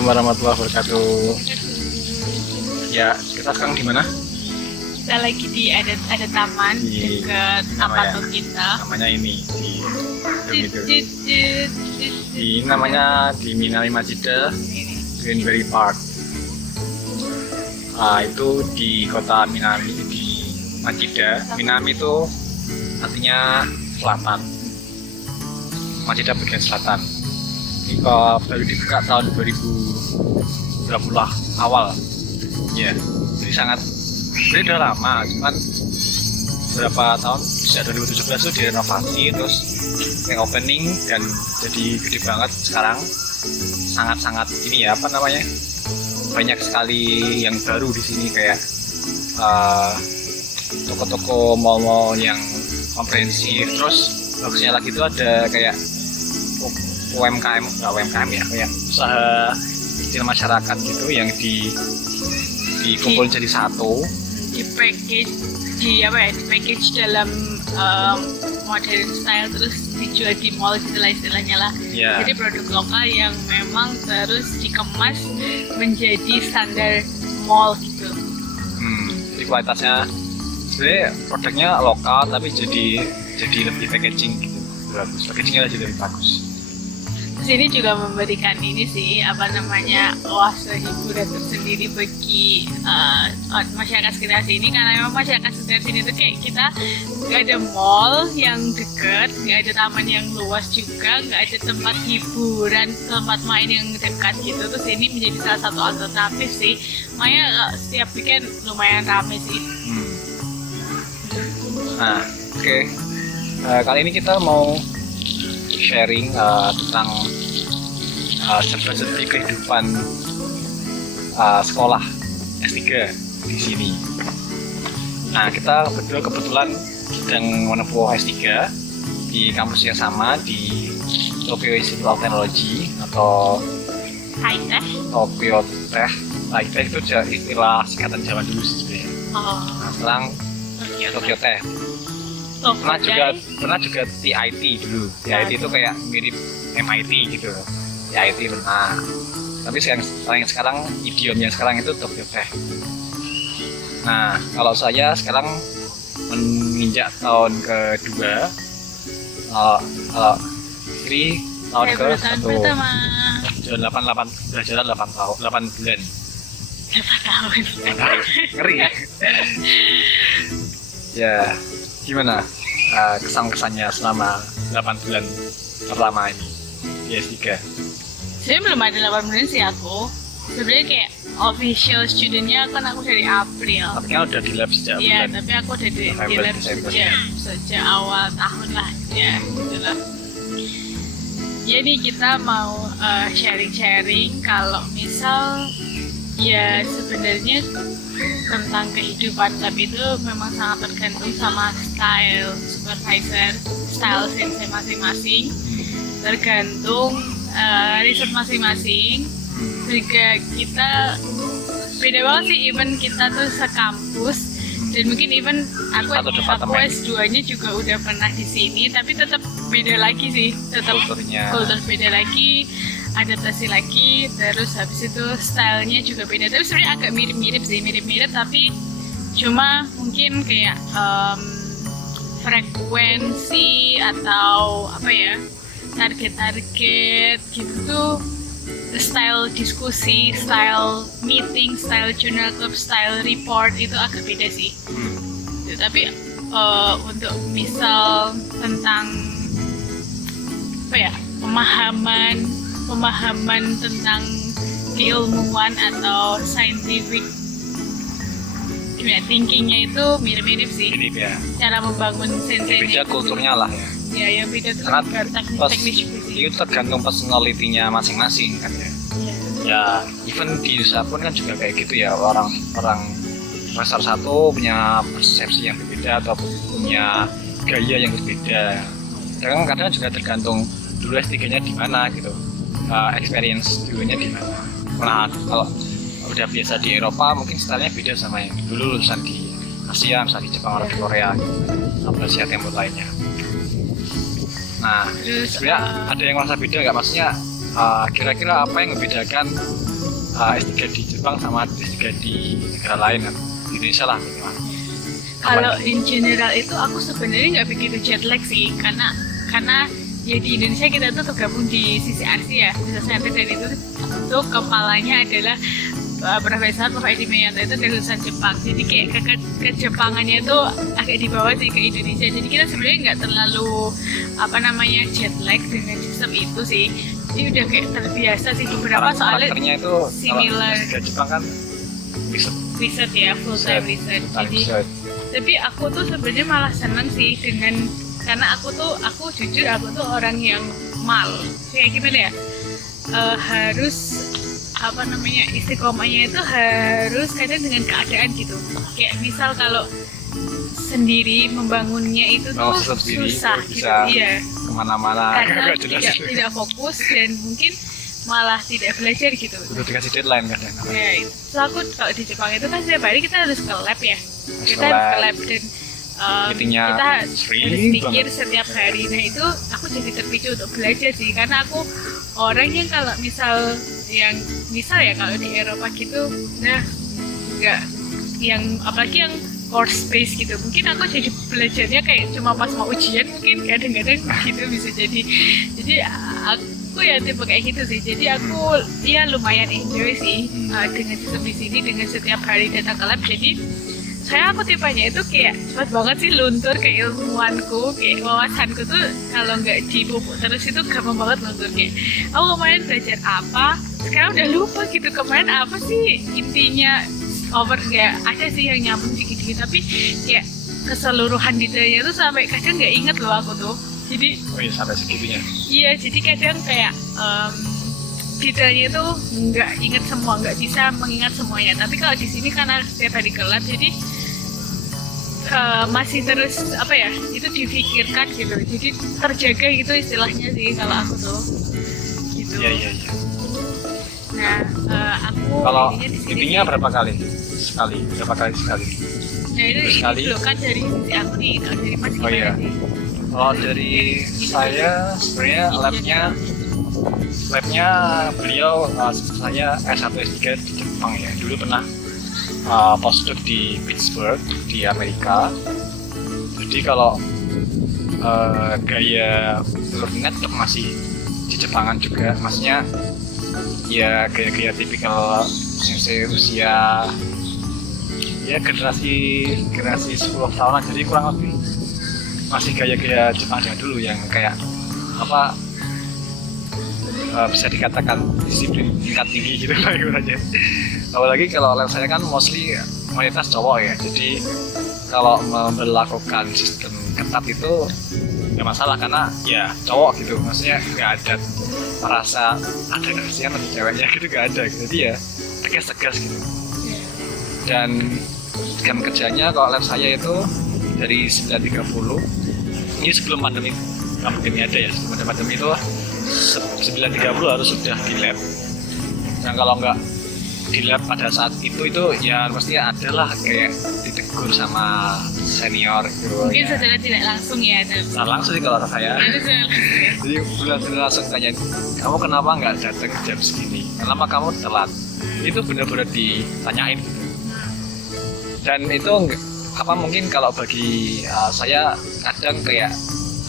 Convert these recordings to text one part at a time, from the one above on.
Assalamualaikum warahmatullahi wabarakatuh. Ya, kita sekarang di mana? Kita lagi di ada taman Di dekat apartemen kita. Namanya ini Dit, dit, dit, dit, dit. namanya di Minami Machida Greenberry Park. Itu di kota Minami di Machida. Minami itu artinya selatan. Machida bagian selatan. Ini baru dibuka tahun 2020 awal. Ya, jadi sangat sebenarnya udah lama, cuman beberapa tahun sejak 2017 itu direnovasi terus opening dan jadi gede banget sekarang. Sangat-sangat ini ya, apa namanya, banyak sekali yang baru di sini kayak toko-toko, mall-mall yang komprehensif. Terus bagusnya lagi itu ada kayak UMKM, nggak UMKM ya, kayak usaha kecil masyarakat gitu yang dikumpul jadi satu, Di package dalam modern style, terus dijual di mall gitu lah istilahnya lah. ya. Jadi produk lokal yang memang terus dikemas menjadi standar mall gitu. Jadi kualitasnya sebenarnya produknya lokal tapi jadi lebih packaging gitu, bagus, packagingnya jadi lebih bagus. Terus ini juga memberikan ini sih, apa namanya, oase hiburan tersendiri bagi masyarakat sekitar sini, karena memang masyarakat sekitar sini tuh kayak kita nggak ada mall yang deket, nggak ada taman yang luas juga, nggak ada tempat hiburan, tempat main yang dekat gitu. Terus ini menjadi salah satu alternatif sih, makanya setiap weekend lumayan rame sih. Nah, oke. Kali ini kita mau sharing tentang serba-serbi kehidupan sekolah S3 di sini. Nah, kita kebetulan sedang menempuh S3 di kampus yang sama di Tokyo Institute of Technology atau High-tech. Tokyo Tech. High-tech itu istilah singkatan zaman dulu sih sebenarnya. Nah, sekarang Tokyo Tech. Pernah juga TIT dulu. TIT itu kayak mirip MIT gitu. TIT pernah. Tapi sekarang idiomnya sekarang itu Tokyo Tech. Nah, kalau saya sekarang menginjak tahun kedua. Kalau istri tahun ke satu. Jalan 8 tahun, 8 bulan. 8 tahun. Ngeri. Ya, gimana kesan-kesannya selama 8 bulan pertama ini di S3? Sebenarnya belum ada 8 bulan sih aku. Sebenarnya kayak official studentnya kan aku dari April. Tapi kan udah di lab sejak Iya, bulan tapi aku udah di November, lab Desember. sejak awal tahun lah, ya gitu lah. Jadi kita mau sharing-sharing kalau misal ya sebenarnya tentang kehidupan lab itu memang sangat tergantung sama style supervisor, style sensei masing-masing, tergantung riset masing-masing. Sehingga kita beda banget sih, even kita tuh sekampus dan mungkin even aku Satu departemen. S2-nya juga udah pernah di sini, tapi tetap beda lagi sih, tetap Kulturnya. kultur beda lagi, adaptasi lagi, terus habis itu stylenya juga beda. Tapi sebenarnya agak mirip-mirip sih, mirip-mirip tapi cuma mungkin kayak frekuensi atau apa ya, target-target gitu tuh, style diskusi, style meeting, style journal club, style report itu agak beda sih. Tapi untuk misal tentang apa ya, pemahaman tentang keilmuan atau scientific gimana thinkingnya itu mirip-mirip sih. Mirip ya. Cara membangun sensei Beda kulturnya lah ya. Ya, yang beda tuh Karena teknis juga sih. itu tergantung personality-nya masing-masing kan ya. Ya, even di USA pun kan juga kayak gitu ya, orang profesor satu punya persepsi yang berbeda atau punya gaya yang berbeda. Kadang juga tergantung dulu S3-nya di mana gitu, experience dulunya di mana. Nah, kalau udah biasa di Eropa mungkin stylenya beda sama yang dulu lulusan di Asia, misalnya di Jepang atau di Korea gitu, atau Asia Timur lainnya. Nah, Terus sebenarnya ada yang merasa beda nggak? Maksudnya kira-kira apa yang membedakan S3 di Jepang sama S3 di negara lain kan, di Indonesia lah minimal. Kalau in general itu aku sebenarnya nggak begitu jet lag sih, karena ya di Indonesia kita tuh tergabung di CCRC ya, Business Center, dan itu tuh kepalanya adalah Profesor Prof. Edi Meyanto, itu dari lulusan Jepang. Jadi kayak ke Jepangannya itu agak di bawah sih ke Indonesia. Jadi kita sebenarnya nggak terlalu jet lag dengan sistem itu sih. Jadi udah kayak terbiasa sih beberapa soalnya karakternya itu similar. Kalau Jepang kan Riset ya, full time research. Jadi tapi aku tuh sebenarnya malah seneng sih karena aku jujur orang yang kayak gimana ya, harus istiqomahnya itu harus kadang dengan keadaan gitu. Kayak misal kalau sendiri membangunnya itu tuh susah gitu ya, kemana-mana karena tidak fokus dan mungkin malah tidak belajar gitu. Udah dikasih deadline kadang. Ya, itu aku kalau di Jepang itu kan setiap hari kita harus ke lab ya. Kita harus ke lab dan kita harus pikir setiap hari. Nah itu aku jadi terpicu untuk belajar sih, karena aku orang yang kalau misal ya kalau di Eropa gitu, nah nggak yang apalagi yang course space gitu, mungkin aku jadi belajarnya kayak cuma pas mau ujian, mungkin kadang-kadang gitu bisa jadi aku ya tipe kayak gitu sih. Jadi aku ya lumayan enjoy sih dengan sistem di sini, dengan setiap hari datang ke lab. Jadi aku tipenya itu kayak cepat banget sih luntur ke ilmuanku, kayak wawasanku tuh kalau nggak dipupuk terus itu gampang banget luntur. Kayak aku kemarin belajar apa, sekarang udah lupa gitu kemarin apa sih intinya, ya ada sih yang nyambung dikit-dikit, tapi kayak keseluruhan detailnya tuh sampai kadang nggak inget loh aku tuh. Jadi sampai segitunya. Iya, jadi kadang kayak detailnya itu nggak inget semua, nggak bisa mengingat semuanya. Tapi kalau di sini karena setiap hari ke lab, jadi masih terus itu dipikirkan gitu. Jadi terjaga gitu istilahnya sih kalau aku tuh. Gitu. Iya. Nah, aku kalau intinya berapa kali sekali? Nah itu loh kan dari sisi aku nih, kalau dari Mas gimana sih? Kalau dari saya sebenarnya labnya beliau saya S1 S3 di Jepang ya. Dulu pernah postdoc di Pittsburgh di Amerika. Jadi kalau gaya learning tetap masih di Jepangan juga, maksudnya ya gaya tipikal usia ya generasi 10 tahunan, jadi kurang lebih masih gaya Jepang dulu yang kayak bisa dikatakan disiplin tingkat tinggi gitu lah aja. Apalagi kalau lab saya kan mostly mayoritas cowok ya, jadi kalau memperlakukan sistem ketat itu nggak masalah karena ya cowok gitu, maksudnya nggak ada merasa ada kasihan sama ceweknya gitu, nggak ada gitu. Jadi ya tegas gitu. Dan jam kerjanya kalau lab saya itu dari 9.30, ini sebelum pandemi, nggak mungkin ada ya, sebelum pandemi itu 9.30 harus sudah di lab. Dan kalau nggak di lab pada saat itu ya pasti adalah kayak ditegur sama senior gitu. Mungkin secara tidak langsung ya. Nah langsung sih kalau saya. Jadi benar-benar langsung tanya, kamu kenapa nggak datang jam segini? Kenapa kamu telat? Itu benar-benar ditanyain gitu. Dan itu mungkin kalau bagi saya kadang kayak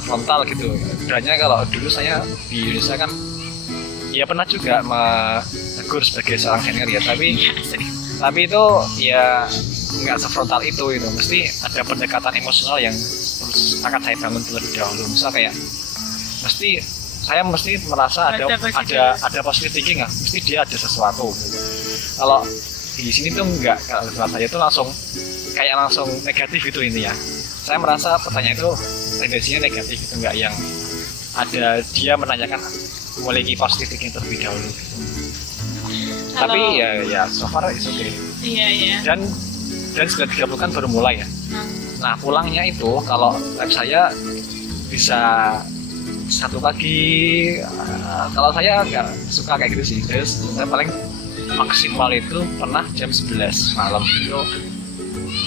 frontal gitu. Sebenarnya kalau dulu saya di Indonesia kan ya pernah juga menegur sebagai seorang senior ya, tapi itu ya nggak sefrontal itu mesti ada pendekatan emosional yang akan saya bangun terlebih dahulu. Misal kayak saya mesti merasa ada positive thinking, mesti dia ada sesuatu gitu. Kalau di sini tuh enggak, kalau saya itu langsung negatif gitu intinya. Saya merasa pertanyaan itu tendensinya negatif gitu, enggak yang ada dia menanyakan memiliki positif thinking terlebih dahulu gitu. Tapi ya so far it's okay. Iya. Dan 9.30 kan baru mulai ya. Nah pulangnya itu kalau lab saya bisa 1 pagi. Kalau saya nggak suka kayak gitu sih. Terus saya paling maksimal itu pernah jam 11 malam itu.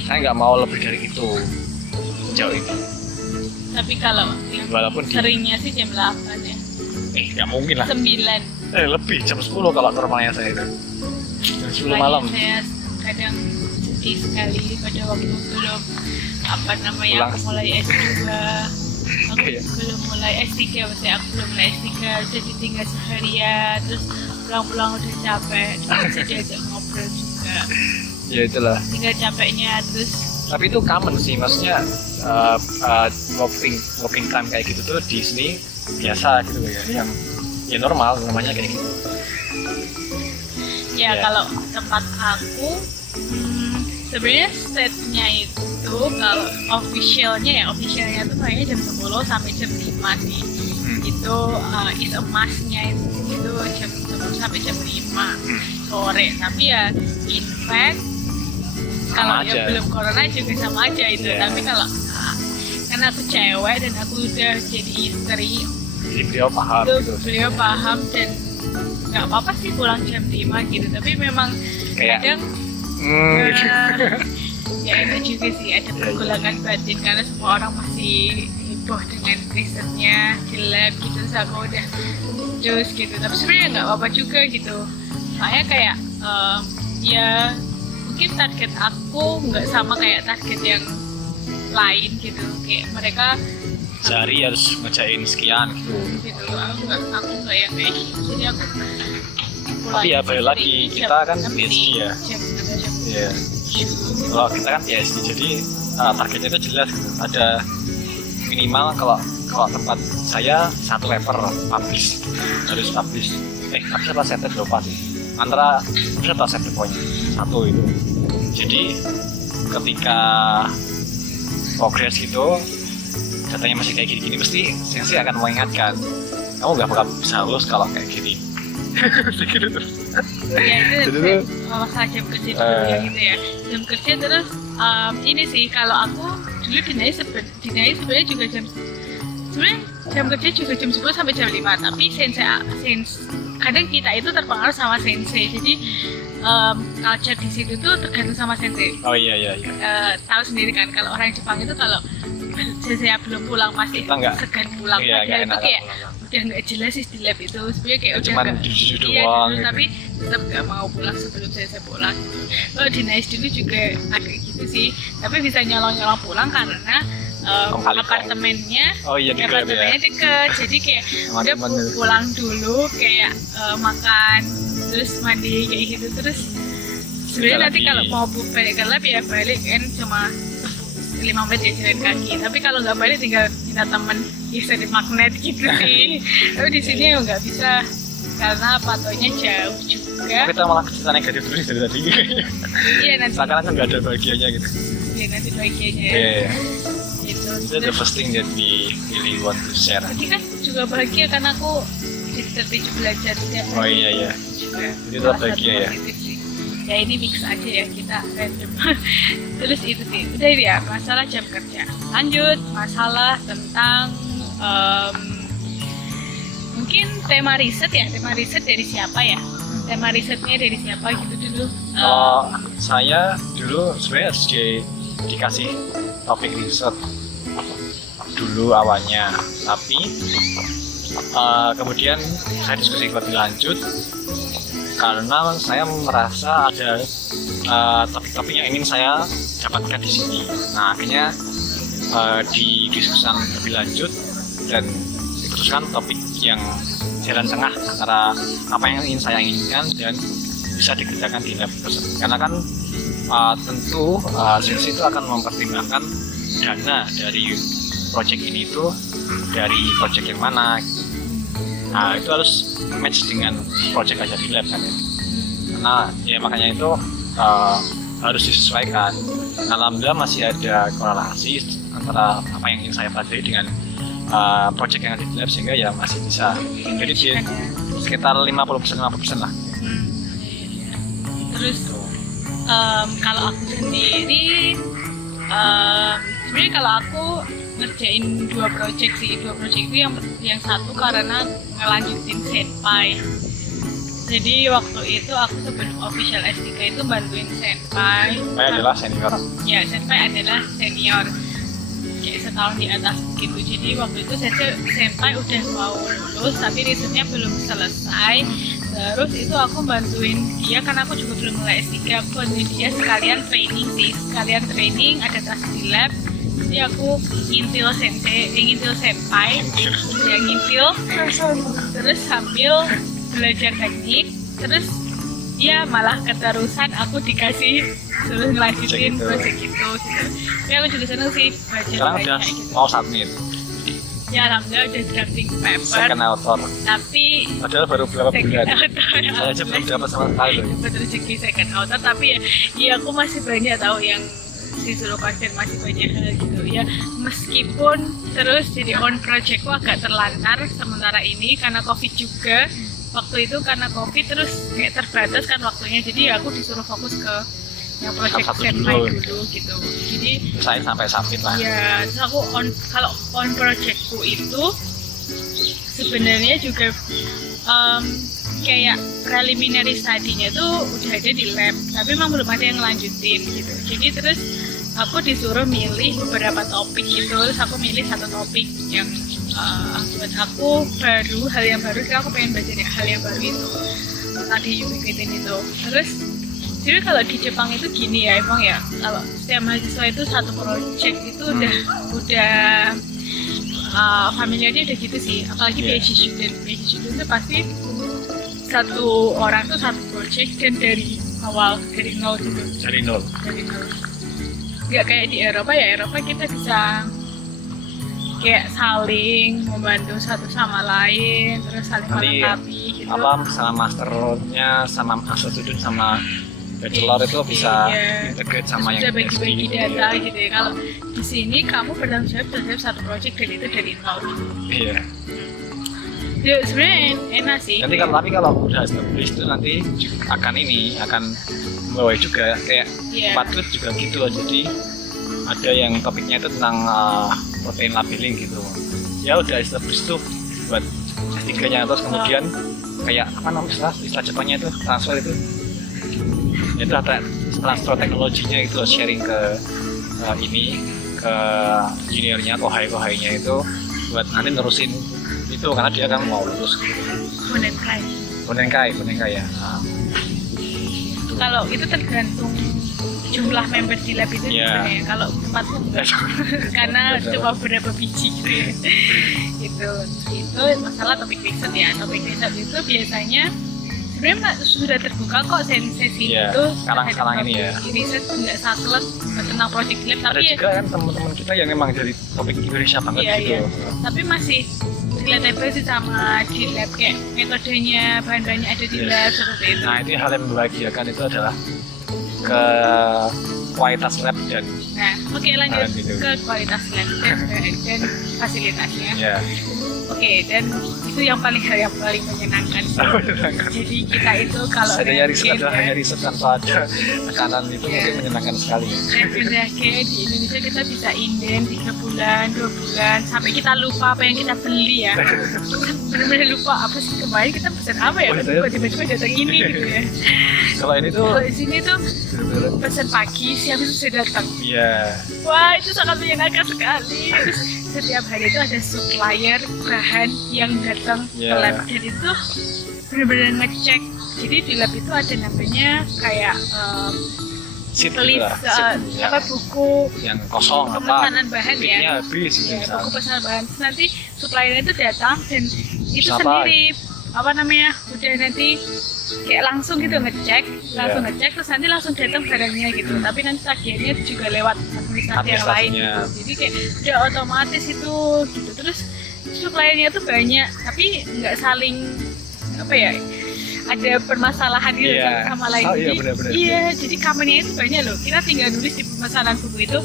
Saya nggak mau lebih dari itu jauh itu. Tapi kalau walaupun seringnya sih jam 8 ya. Nggak mungkin lah. 9. Lebih jam 10 kalau normalnya saya itu. 10 malam. Saya kadang sedih sekali pada waktu belum Pulang. aku mulai S2, aku Kayak. belum mulai S3, maksudnya aku belum mulai S3, jadi tinggal seharian, terus pulang-pulang udah capek, terus diajak ngobrol juga, Ya itulah. tinggal capeknya, terus Tapi itu common sih, maksudnya working time kayak gitu tuh di sini biasa gitu ya, yang ya normal namanya kayak gitu. ya Ya. kalau tempat aku sebenarnya setnya itu kalau officialnya tuh kayaknya jam 10 sampai jam 5 sih. Itu is a must-nya itu jam 10 sampai jam 5 sore. Tapi ya in fact kalau Sama yang aja. belum corona juga sama aja itu. Yeah. Tapi kalau karena aku cewek dan aku udah jadi istri, Jadi beliau paham itu gitu. beliau paham dan nggak apa-apa sih pulang jam 5 gitu. Tapi memang Kayak, kadang gitu. ya itu juga sih ada pergolakan batin karena semua orang masih heboh dengan risetnya di lab gitu, terus aku udah terus gitu, tapi sebenarnya nggak apa-apa juga gitu. Makanya kayak ya mungkin target aku nggak sama kayak target yang lain gitu, kayak mereka Sehari harus ngerjain sekian gitu. gitu, aku nggak yang kayak gitu, jadi aku Tapi ya balik lagi, kita kan PhD ya. jam Iya. Kalau kita kan PhD, jadi targetnya itu jelas gitu. Ada minimal kalau tempat saya 1 paper publish, harus publish. Publish apa set lupa sih. Antara berapa set pokoknya 1 itu. Jadi ketika progres gitu, katanya masih kayak gini-gini, pasti sensei akan mengingatkan, kamu nggak bakal bisa lulus kalau kayak gini. Gitu terus. ya itu Jadi tuh, masalah jam kerja dulu ya gitu ya, jam kerja. Terus ini sih kalau aku dulu dinai sebenarnya juga sebenarnya jam kerja juga jam 10 sampai jam 5, tapi kadang kita itu terpengaruh sama sensei, jadi culture di situ tuh tergantung sama sensei. oh iya. Tahu sendiri kan kalau orang Jepang itu kalau sensei belum pulang masih Kita nggak- segan pulang, Iya, padahal itu enak kayak pulang. udah nggak jelas sih di lab itu sebenarnya kayak udah Cuman nggak duduk-duduk iya doang dulu, gitu. tapi tetap nggak mau pulang sebelum saya pulang gitu. Kalau di Nice dulu juga agak gitu sih, tapi bisa nyolong pulang karena Kong-kali-kong. apartemennya Oh iya dekat apartemennya ya. deket, jadi kayak Sama udah temen. pulang dulu kayak makan terus mandi kayak gitu, terus sebenarnya nanti lagi. kalau mau balik ke lab ya balik kan cuma 5 menit ya jalan kaki, tapi kalau nggak balik tinggal minta temen bisa di magnet gitu sih. Tapi di sini ya nggak bisa karena patonya jauh juga. Kita malah cerita negatif terus dari tadi. Iya nanti Seakan-akan nggak ada bahagianya gitu. ya, nanti bagiannya Iya, iya. gitu. That's the Terus first thing that we really want to share. nanti kan juga bahagia karena aku tertuju belajar setiap Oh hari iya. juga. Itu Salah bahagia satu ya. positif sih. Ya ini mix aja ya kita random. Terus itu sih udah itu ya masalah jam kerja. Lanjut masalah tentang mungkin tema riset dari siapa ya, tema risetnya dari siapa gitu dulu. Kalau saya dulu sebenarnya dikasih topik riset dulu awalnya, tapi kemudian saya diskusi lebih lanjut karena saya merasa ada topik-topik yang ingin saya dapatkan di sini. Nah akhirnya didiskusikan lebih lanjut dan diputuskan topik yang jalan tengah antara apa yang ingin saya inginkan dan bisa dikerjakan di lab tersebut. Karena kan tentu sensei itu akan mempertimbangkan dana dari project ini itu dari project yang mana. Nah itu harus match dengan project aja di lab kan ya. Karena ya makanya itu harus disesuaikan. Nah, alhamdulillah masih ada korelasi antara apa yang ingin saya pelajari dengan project yang ada di lab sehingga ya masih bisa. Jadi dia sekitar 50% lah. Terus kalau aku sendiri sebenarnya kalau aku ngerjain 2 project itu yang satu karena ngelanjutin senpai. Jadi waktu itu aku sebelum official S3 itu bantuin senpai. Saya adalah senior. Ya, senpai adalah senior kayak setahun di atas gitu. Jadi waktu itu senpai udah mau lulus tapi risetnya belum selesai, Terus itu aku bantuin dia karena aku juga belum mulai S3, aku bantuin dia sekalian training sih, sekalian training ada tas di lab. Jadi aku ngintil senpai, ya ngintil, terus sambil belajar teknik, terus ya malah keterusan aku dikasih terus ngelanjutin project itu gitu. Ya aku juga seneng sih belajar Sekarang udah banyak gitu. mau submit Ya alhamdulillah udah drafting paper, second author. tapi Padahal baru berapa second bulan. author Saya aja belum dapat sama sekali loh. dapat rezeki second author, tapi ya aku masih banyak tahu yang disuruh konfirmasi banyak hal gitu ya, meskipun terus jadi on projectku agak terlantar sementara ini karena covid juga. Waktu itu karena covid terus kayak terbatas kan waktunya, jadi aku disuruh fokus ke yang project Satu standby dulu. dulu gitu. Jadi Saya sampai submit lah. ya terus aku kalau on projectku itu sebenarnya juga kayak preliminary study-nya tuh udah ada di lab, tapi memang belum ada yang lanjutin gitu. Jadi terus aku disuruh milih beberapa topik gitu, terus aku milih satu topik yang buat aku baru, hal yang baru, karena aku pengen belajar hal yang baru itu tadi ubiquitin itu. Terus jadi kalau di Jepang itu gini ya emang ya, kalau setiap mahasiswa itu satu project itu udah familiarnya udah gitu sih, apalagi PhD student itu pasti satu orang tuh satu project dan dari awal, dari nol gitu. Dari nol. Nggak kayak di Eropa ya, Eropa kita bisa kayak saling membantu satu sama lain, terus saling Nanti melengkapi gitu. apa sama masternya sama master student sama bachelor itu bisa Iya. integrate sama Terus yang udah bagi-bagi PhD. data gitu ya. Kalau di sini kamu bertanggung jawab terhadap satu project dan itu dari nol. Iya. Ya, sebenarnya enak sih. Nanti kalau udah established itu nanti akan membawa juga kayak Iya. Patut juga gitu loh. Jadi ada yang topiknya itu tentang protein labeling gitu. Ya udah established tuh buat S3-nya, terus kemudian kayak apa namanya istilah Jepangnya itu transfer itu. Itu ada transfer teknologinya itu loh, sharing ke ke juniornya, kohai-kohainya itu buat nanti nerusin itu karena dia kan mau lulus gitu. Bonenkai ya. Kalau itu tergantung jumlah member di lab itu Iya. sebenarnya. Kalau tempatku enggak. Karena cuma beberapa biji gitu ya. itu masalah topik riset ya. Topik riset itu biasanya sebenarnya sudah terbuka kok sesi Iya, itu sekarang ini ya. riset nggak saklek tentang project lab, Ada tapi juga kan teman-teman kita yang memang dari topik Indonesia banget Iya, gitu. iya. Tapi masih relatable sih sama di lab, kayak metodenya, bahan-bahannya ada di Yes. lab seperti itu. Nah, itu hal yang membahagiakan itu adalah ke kualitas lab dan Nah, oke lanjut Nah, gitu. ke kualitas lab dan fasilitasnya. ya. Oke, dan itu yang paling menyenangkan sih. Jadi kita itu kalau Adanya riset reagen adalah hanya riset tanpa ada tekanan itu Iya. mungkin menyenangkan sekali. reagen di Indonesia kita bisa inden 3 bulan, 2 bulan, sampai kita lupa apa yang kita beli ya. Benar-benar lupa apa sih kemarin kita pesan apa ya, Oh, tapi iya. kok tiba-tiba datang ini gitu ya. Kalau ini tuh Kalau di sini tuh pesan pagi, siang itu sudah datang. ya Wah, itu sangat menyenangkan sekali. Terus setiap hari itu ada supplier bahan yang datang ke Iya. lab, dan itu benar-benar ngecek. Jadi di lab itu ada namanya kayak sheet gitu list lah, sheet yang, apa buku yang kosong apa pemesanan bahan sheetnya ya. habis gitu Ya, misalnya. buku pesanan bahan. Terus nanti supplier itu datang dan itu Siapa? sendiri apa namanya udah nanti kayak langsung gitu ngecek, terus nanti langsung datang barangnya gitu. Tapi nanti tagihannya juga lewat administrasi yang lain Administrasinya. gitu. Jadi kayak udah otomatis itu gitu. Terus suppliernya tuh banyak, tapi nggak saling apa ya, ada permasalahan gitu Iya. satu sama lain. Oh, iya, Jadi, benar-benar. iya, jadi company itu banyak loh. Kita tinggal nulis di pemesanan buku itu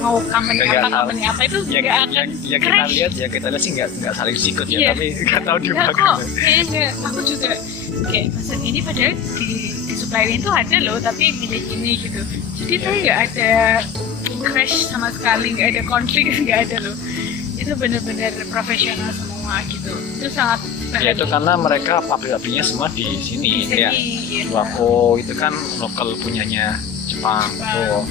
mau company Nggak apa, tahu. company apa itu yang, nggak akan yang kita crash. lihat sih nggak saling sikut ya, Iya. tapi nggak tahu di Enggak kok, belakang. kayaknya enggak. Aku juga kayak pesan ini padahal di supplier itu ada loh, tapi milih ini gitu. Jadi tuh nggak ada crash sama sekali, nggak ada konflik, nggak ada loh. Itu benar-benar profesional semua gitu. Itu sangat Ya itu karena mereka pabrik-pabriknya semua di sini, kayak ya. Duako itu kan lokal punyanya Jepang. Tuh.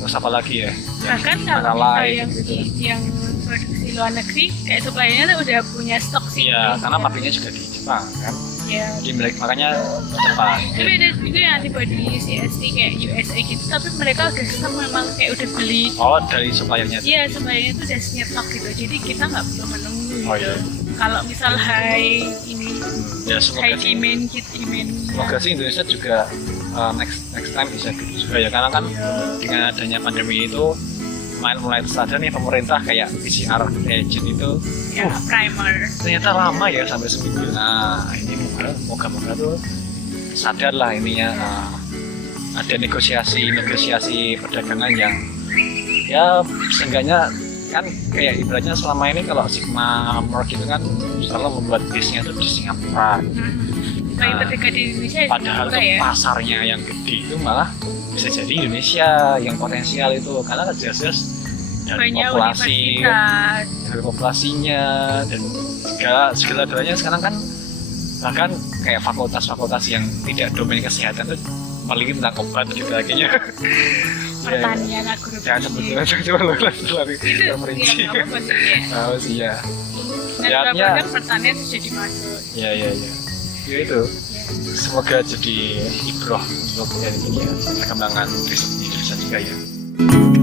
Terus apa lagi ya? Bahkan kalau Nakala, misalnya gitu. yang produksi luar negeri, kayak suppliernya tuh udah punya stok sih. Iya, karena pabriknya juga di Jepang kan. Ya. Jadi makanya cepat. Tapi ada juga yang antibody CST kayak USA gitu, tapi mereka udah stok memang kayak udah beli. Oh, dari suppliernya. Iya, sebenarnya itu udah nyetok gitu, jadi kita nggak perlu menunggu Oh, gitu. iya. Kalau misal high ini, Ya semoga high sih, demand, kit demand. semoga sih Indonesia juga next time bisa gitu juga ya, karena kan dengan adanya pandemi itu mulai sadar nih pemerintah kayak PCR agent itu Ya, primer. ternyata lama ya sampai seminggu. Nah ini moga-moga tuh sadar lah ininya, ada negosiasi perdagangan yang ya seenggaknya kan kayak ibaratnya selama ini kalau Sigma Merck itu kan selalu membuat base-nya tuh di Singapura. Paling terdekat di Indonesia ya Padahal Singapura tuh ya. pasarnya yang gede itu malah bisa jadi Indonesia yang potensial itu, karena jelas-jelas dari Banyak populasi, universitas. dari populasinya dan segala-galanya sekarang kan, bahkan kayak fakultas-fakultas yang tidak domain kesehatan tuh paling tentang obat gitu akhirnya. Pertanian agronomi. Jangan sebetulnya cuma lari Itu merinci. yang apa maksudnya? Oh sih ya. Nah, Ya, beberapa artinya- produk pertanian sudah dimasuk. Ya itu. Ya. Semoga jadi ibroh untuk ini ya, perkembangan riset di Indonesia juga ya.